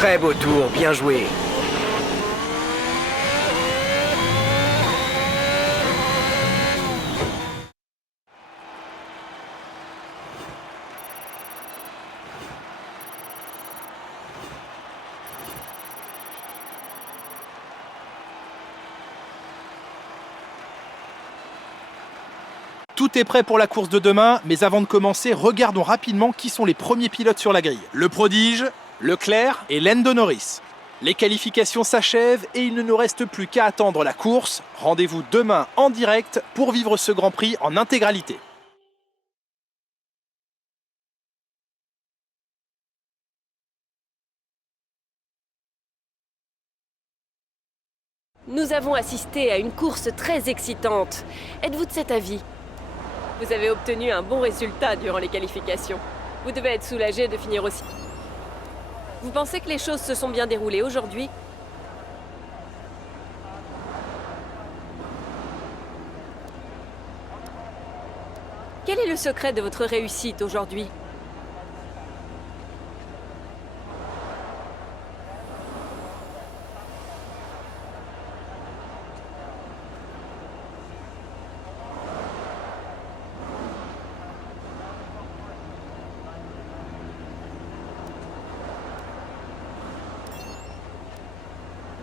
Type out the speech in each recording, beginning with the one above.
Très beau tour, bien joué. Tout est prêt pour la course de demain, mais avant de commencer, regardons rapidement qui sont les premiers pilotes sur la grille. Le Prodige, Leclerc et Lando Norris. Les qualifications s'achèvent et il ne nous reste plus qu'à attendre la course. Rendez-vous demain en direct pour vivre ce Grand Prix en intégralité. Nous avons assisté à une course très excitante. Êtes-vous de cet avis? Vous avez obtenu un bon résultat durant les qualifications. Vous devez être soulagé de finir aussi. Vous pensez que les choses se sont bien déroulées aujourd'hui? Quel est le secret de votre réussite aujourd'hui?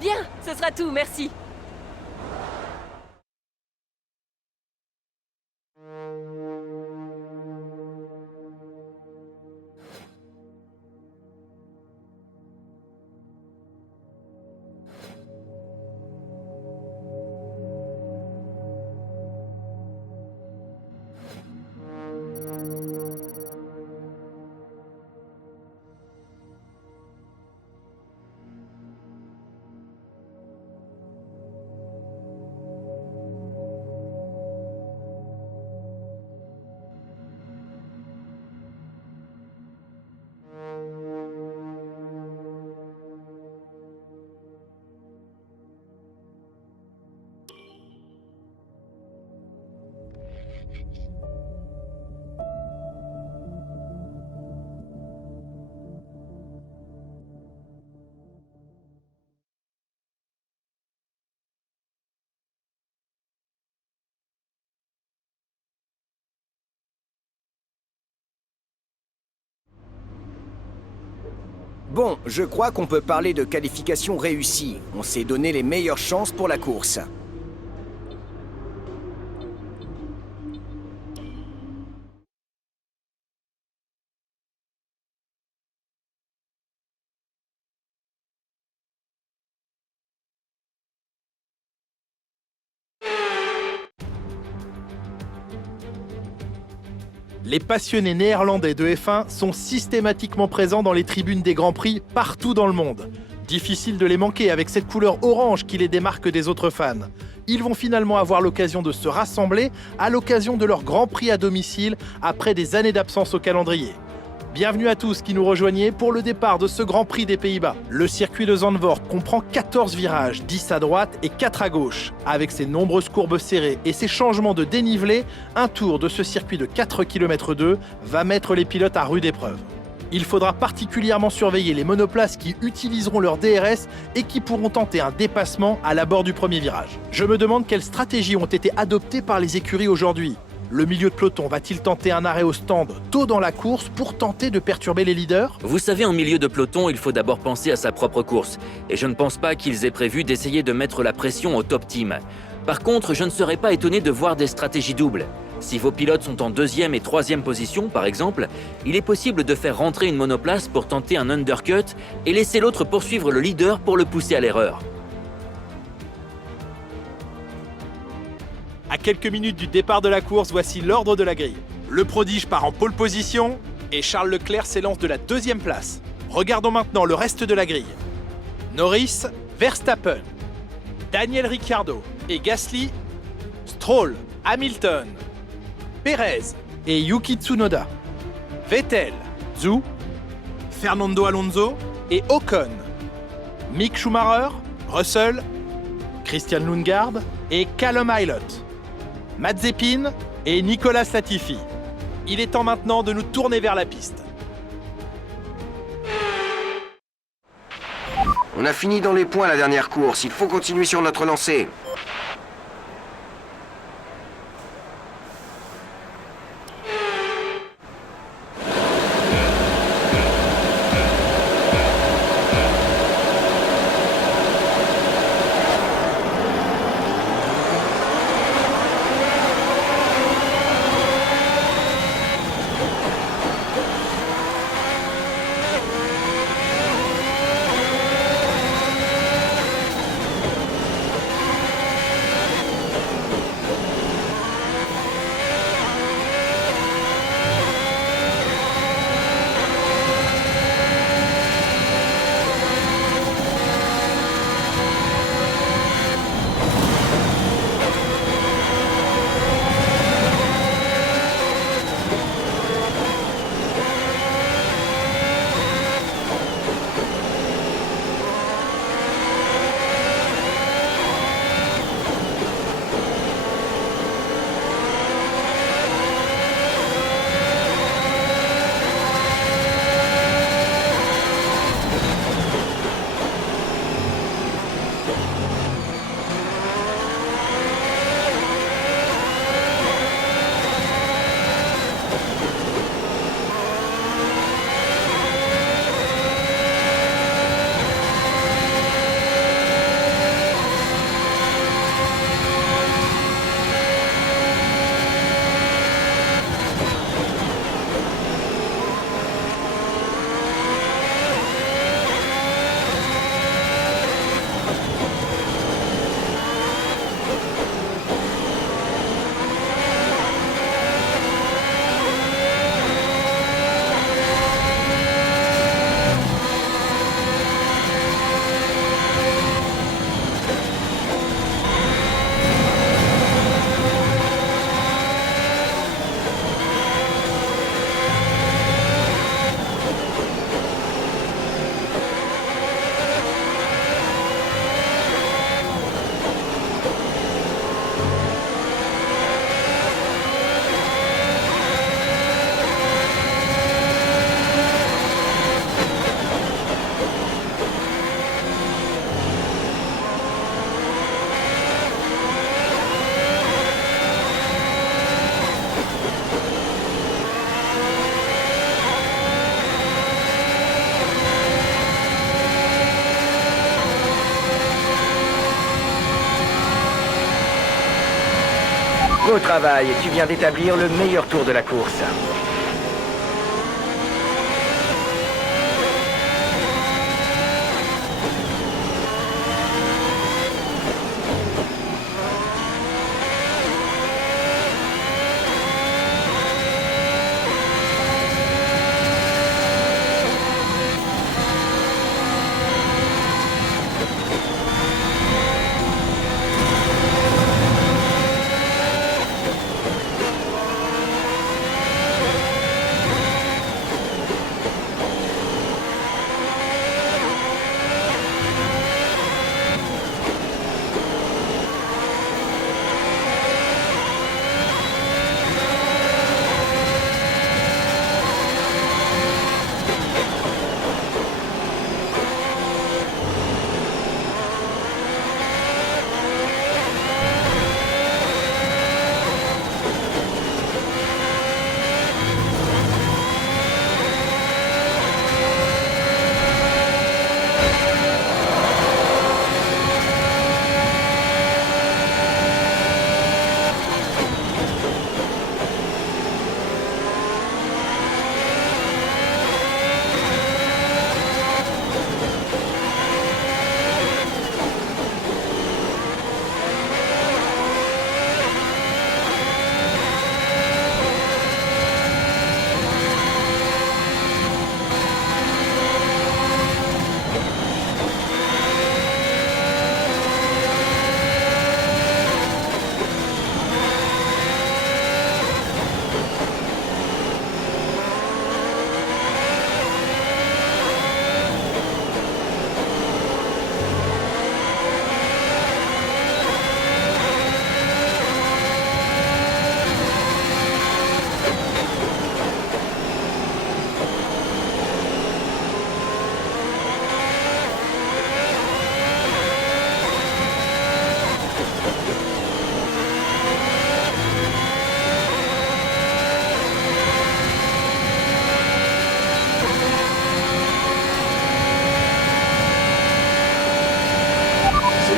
Bien, ce sera tout, merci. Bon, je crois qu'on peut parler de qualification réussie. On s'est donné les meilleures chances pour la course. Les passionnés néerlandais de F1 sont systématiquement présents dans les tribunes des Grands Prix partout dans le monde. Difficile de les manquer avec cette couleur orange qui les démarque des autres fans. Ils vont finalement avoir l'occasion de se rassembler à l'occasion de leur Grand Prix à domicile après des années d'absence au calendrier. Bienvenue à tous qui nous rejoignez pour le départ de ce Grand Prix des Pays-Bas. Le circuit de Zandvoort comprend 14 virages, 10 à droite et 4 à gauche. Avec ses nombreuses courbes serrées et ses changements de dénivelé, un tour de ce circuit de 4 km 2 va mettre les pilotes à rude épreuve. Il faudra particulièrement surveiller les monoplaces qui utiliseront leur DRS et qui pourront tenter un dépassement à l'abord du premier virage. Je me demande quelles stratégies ont été adoptées par les écuries aujourd'hui. Le milieu de peloton va-t-il tenter un arrêt au stand tôt dans la course pour tenter de perturber les leaders? Vous savez, en milieu de peloton, il faut d'abord penser à sa propre course. Et je ne pense pas qu'ils aient prévu d'essayer de mettre la pression au top team. Par contre, je ne serais pas étonné de voir des stratégies doubles. Si vos pilotes sont en 2e et 3e position, par exemple, il est possible de faire rentrer une monoplace pour tenter un undercut et laisser l'autre poursuivre le leader pour le pousser à l'erreur. À quelques minutes du départ de la course, voici l'ordre de la grille. Le Prodige part en pole position et Charles Leclerc s'élance de la 2e place. Regardons maintenant le reste de la grille. Norris, Verstappen, Daniel Ricciardo et Gasly, Stroll, Hamilton, Perez et Yuki Tsunoda, Vettel, Zhou, Fernando Alonso et Ocon, Mick Schumacher, Russell, Christian Lundgaard et Callum Ilott, Mazepin et Nicolas Latifi. Il est temps maintenant de nous tourner vers la piste. On a fini dans les points la dernière course, il faut continuer sur notre lancée. Beau travail, tu viens d'établir le meilleur tour de la course.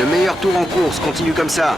meilleur tour en course, continue comme ça.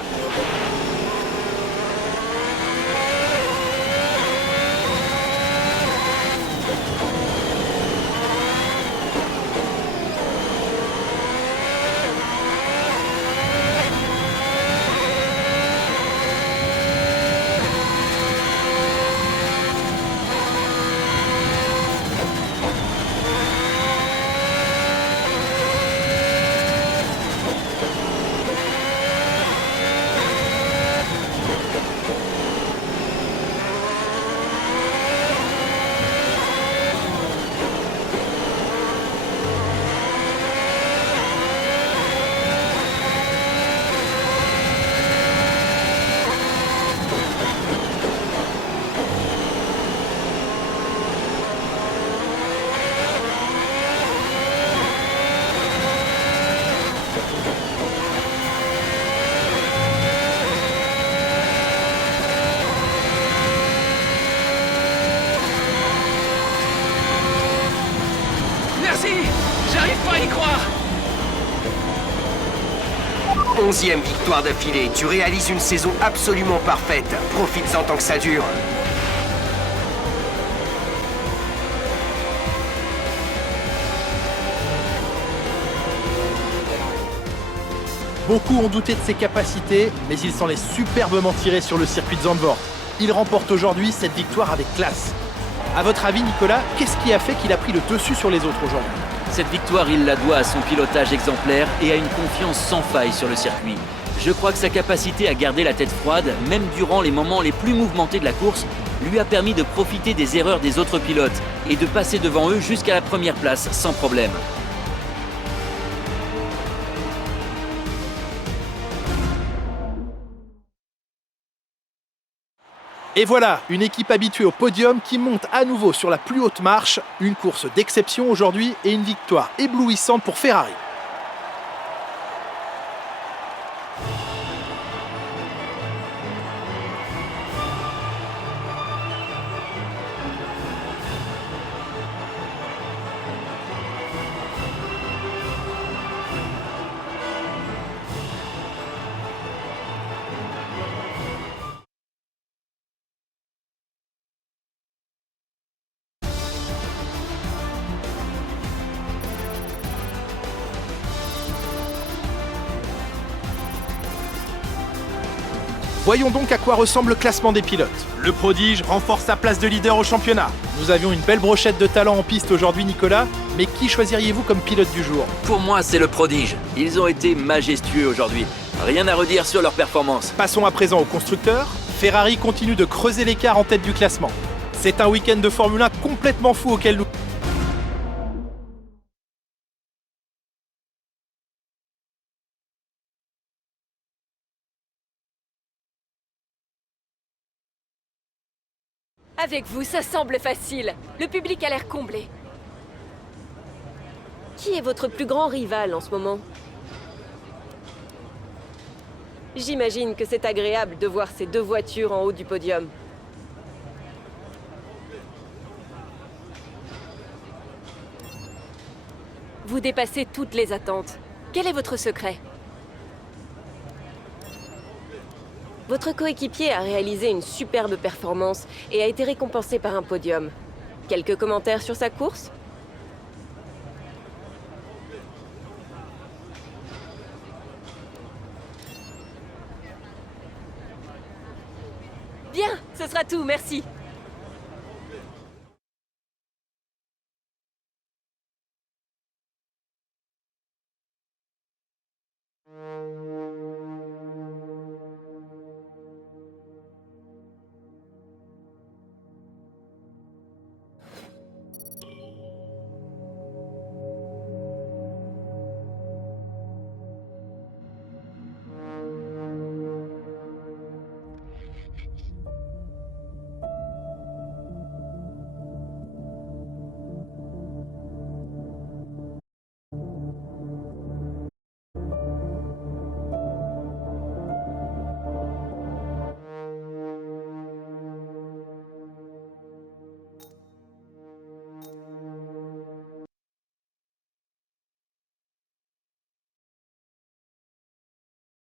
Merci! J'arrive pas à y croire! 11e victoire d'affilée, tu réalises une saison absolument parfaite. Profites-en tant que ça dure. Beaucoup ont douté de ses capacités, mais il s'en est superbement tiré sur le circuit de Zandvoort. Il remporte aujourd'hui cette victoire avec classe. À votre avis, Nicolas, qu'est-ce qui a fait qu'il a pris le dessus sur les autres aujourd'hui? Cette victoire, il la doit à son pilotage exemplaire et à une confiance sans faille sur le circuit. Je crois que sa capacité à garder la tête froide, même durant les moments les plus mouvementés de la course, lui a permis de profiter des erreurs des autres pilotes et de passer devant eux jusqu'à la première place sans problème. Et voilà, une équipe habituée au podium qui monte à nouveau sur la plus haute marche. Une course d'exception aujourd'hui et une victoire éblouissante pour Ferrari. Voyons donc à quoi ressemble le classement des pilotes. Le prodige renforce sa place de leader au championnat. Nous avions une belle brochette de talent en piste aujourd'hui, Nicolas, mais qui choisiriez-vous comme pilote du jour? Pour moi, c'est le prodige. Ils ont été majestueux aujourd'hui. Rien à redire sur leur performance. Passons à présent aux constructeurs. Ferrari continue de creuser l'écart en tête du classement. C'est un week-end de Formule 1 complètement fou auquel nous... Avec vous, ça semble facile. Le public a l'air comblé. Qui est votre plus grand rival en ce moment? J'imagine que c'est agréable de voir ces deux voitures en haut du podium. Vous dépassez toutes les attentes. Quel est votre secret? Votre coéquipier a réalisé une superbe performance et a été récompensé par un podium. Quelques commentaires sur sa course? Bien, ce sera tout, merci.